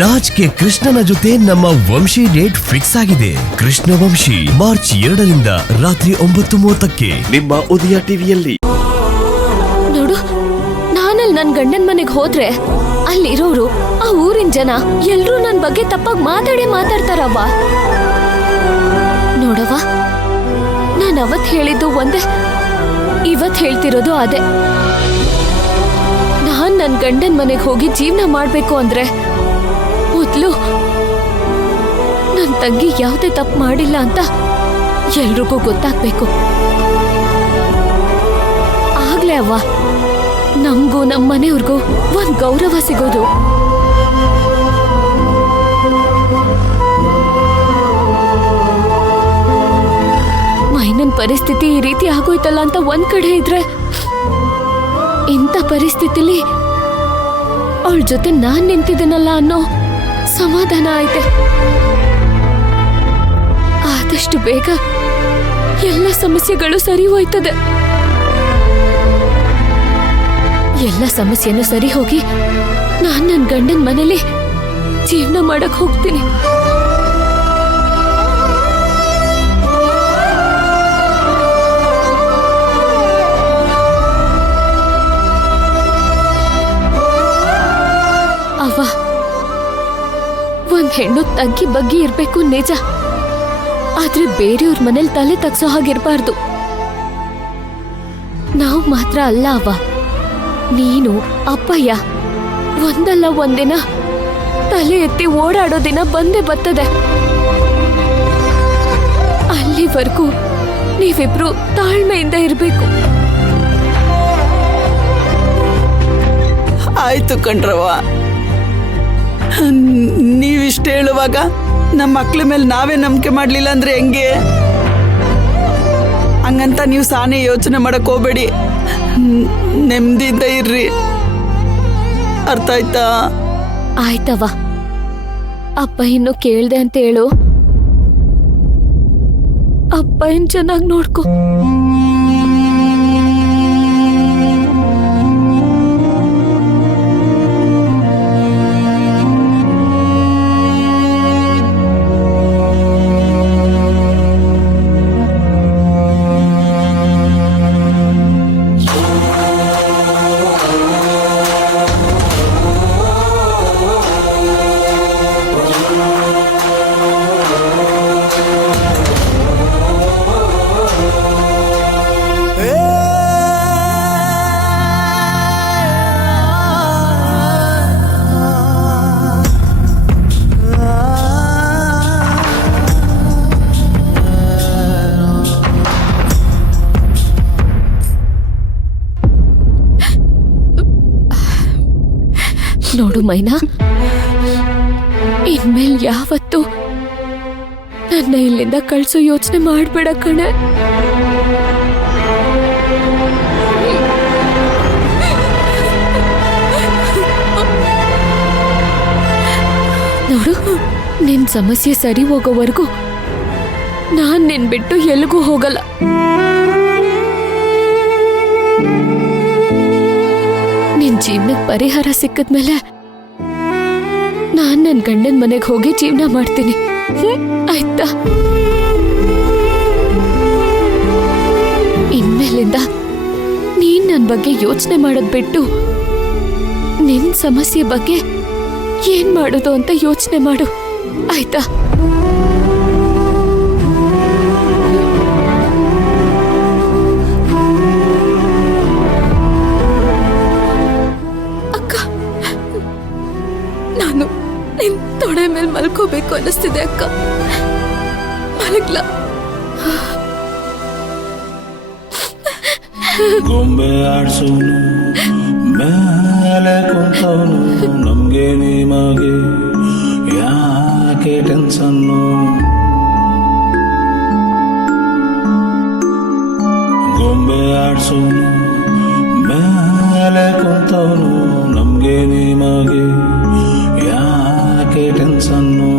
Raj K ಕೃಷ್ಣನ ಜೊತೆ ನಮ್ಮ ವಂಶಿ ಡೇಟ್ ಫಿಕ್ಸ್ ಆಗಿದೆ. ಕೃಷ್ಣ ವಂಶಿ ಮಾರ್ಚ್ 2ರಿಂದ ರಾತ್ರಿ 9:30ಕ್ಕೆ ನಿಮ್ಮ ಉದಯ ಟಿವಿಯಲ್ಲಿ. ನೋಡು, ನಾನಲ್ಲಿ ನನ್ ಗಂಡನ್ ಮನೆಗೆ ಹೋದ್ರೆ ಅಲ್ಲಿರೋರು, ಆ ಊರಿನ ಜನ ಎಲ್ರೂ ನನ್ ಬಗ್ಗೆ ತಪ್ಪಾಗಿ ಮಾತಾಡ್ತಾರವ್ವ. ನೋಡವ್ವ, ನಾನ್ ಅವತ್ ಹೇಳಿದ್ದು ಒಂದೇ, ಇವತ್ ಹೇಳ್ತಿರೋದು ಅದೇ. ನಾನ್ ನನ್ ಗಂಡನ್ ಮನೆಗೆ ಹೋಗಿ ಜೀವನ ಮಾಡ್ಬೇಕು ಅಂದ್ರೆ ಮೊದ್ಲು ನನ್ ತಂಗಿ ಯಾವುದೇ ತಪ್ಪು ಮಾಡಿಲ್ಲ ಅಂತ ಎಲ್ರಿಗೂ ಗೊತ್ತಾಗ್ಬೇಕು. ಆಗ್ಲೇ ಅವ್ವ ನಮ್ಗೂ ನಮ್ಮ ಮನೆಯವ್ರಿಗೂ ಒಂದ್ ಗೌರವ ಸಿಗೋದು. ಮೈನನ್ ಪರಿಸ್ಥಿತಿ ಈ ರೀತಿ ಆಗೋಯ್ತಲ್ಲ ಅಂತ ಒಂದ್ ಕಡೆ ಇದ್ರೆ, ಇಂಥ ಪರಿಸ್ಥಿತಿಲಿ ಅವಳ ಜೊತೆ ನಾನ್ ನಿಂತಿದ್ದೀನಲ್ಲ ಅನ್ನೋ ಸಮಾಧಾನ ಐತೆ. ಆದಷ್ಟು ಬೇಗ ಎಲ್ಲ ಸಮಸ್ಯೆಗಳು ಸರಿ ಹೋಯ್ತದೆ. ಎಲ್ಲ ಸಮಸ್ಯೆನೂ ಸರಿ ಹೋಗಿ ನಾನ್ ನನ್ನ ಗಂಡನ ಮನೇಲಿ ಜೀವನ ಮಾಡಕ್ ಹೋಗ್ತೀನಿ. ಅವ್ವ, ಒಂದ್ ಹೆಣ್ಣು ತಗ್ಗಿ ಬಗ್ಗಿ ಇರ್ಬೇಕು ನಿಜ, ಆದ್ರೆ ಬೇರೆಯವ್ರ ಮನೇಲಿ ತಲೆ ತಗ್ಸೋ ಹಾಗಿರ್ಬಾರ್ದು. ನಾವು ಮಾತ್ರ ಅಲ್ಲ ಅವ್ವ, ನೀನು ಅಪ್ಪಯ್ಯ ಒಂದಲ್ಲ ಒಂದಿನ ತಲೆ ಎತ್ತಿ ಓಡಾಡೋ ದಿನ ಬಂದೇ ಬರ್ತದೆ. ಅಲ್ಲಿವರೆಗೂ ನೀವಿಬ್ರು ತಾಳ್ಮೆಯಿಂದ ಇರ್ಬೇಕು. ಆಯ್ತು ಕಣ್ರವ್ವ, ನೀವಿಷ್ಟ ಹೇಳುವಾಗ ನಮ್ಮ ಮಕ್ಳ ಮೇಲೆ ನಾವೇ ನಂಬಿಕೆ ಮಾಡ್ಲಿಲ್ಲ ಅಂದ್ರೆ ಹೆಂಗೆ? ಹಂಗಂತ ನೀವು ಸಾನೇ ಯೋಚನೆ ಮಾಡಕ್ ಹೋಗ್ಬೇಡಿ, ನೆಮ್ಮದಿಯಿಂದ ಇರ್ರಿ. ಅರ್ಥ ಆಯ್ತಾ? ಆಯ್ತವ್ವ, ಅಪ್ಪ ಇನ್ನು ಕೇಳ್ದೆ ಅಂತ ಹೇಳು. ಅಪ್ಪ ಏನ್ ಚೆನ್ನಾಗಿ ನೋಡ್ಕೊ. ನೋಡು ಮೈನಾ, ಇನ್ಮೇಲೆ ಯಾವತ್ತು ನನ್ನ ಇಲ್ಲಿಂದ ಕಳ್ಸೋ ಯೋಚನೆ ಮಾಡ್ಬೇಡ ಕಣೆ. ನೋಡು, ನಿನ್ ಸಮಸ್ಯೆ ಸರಿ ಹೋಗೋವರೆಗೂ ನಾನ್ ನಿನ್ ಬಿಟ್ಟು ಎಲ್ಲಿಗೂ ಹೋಗಲ್ಲ. ನಿನ್ ಜೀವನಕ್ಕೆ ಪರಿಹಾರ ಸಿಕ್ಕದ್ಮೇಲೆ ನಾನ್ ನನ್ ಗಂಡನ್ ಮನೆಗೆ ಹೋಗಿ ಜೀವನ ಮಾಡ್ತೀನಿ, ಆಯ್ತಾ? ಇನ್ಮೇಲಿಂದ ನೀನ್ ನನ್ ಬಗ್ಗೆ ಯೋಚನೆ ಮಾಡೋದ್ ಬಿಟ್ಟು ನಿನ್ ಸಮಸ್ಯೆ ಬಗ್ಗೆ ಏನ್ ಮಾಡೋದು ಅಂತ ಯೋಚನೆ ಮಾಡು, ಆಯ್ತಾ? ತೊಡೆ ಮೇಲೆ ಮಲ್ಕೋಬೇಕು ಅನ್ನಿಸ್ತಿದೆ ಅಕ್ಕ, ಮಲಗ್ಲ. ಗೊಂಬೆ ಆಡ್ಸೋನು ಮೇಲೆ ಕುಂತವನು, ನಮ್ಗೆ ನಿಮಗೆ ಯಾಕೆ ಟೆನ್ಷನ್ನು? ಗೊಂಬೆ ಆಡ್ಸೋನು ಮೇಲೆ ಕುಂತವನು, ನಮ್ಗೆ ನಿಮಗೆ ಯಾಕೆ ಟೆನ್ಷನ್ನು?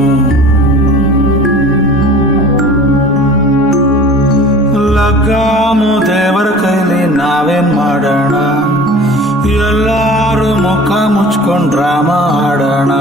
ಲಗ್ಗಾಮು ದೇವರ ಕೈಲಿ ನಾವೇನ್ ಮಾಡೋಣ? ಎಲ್ಲಾರು ಮುಖ ಮುಚ್ಕೊಂಡ್ ಡ್ರಾಮಾ ಆಡೋಣ.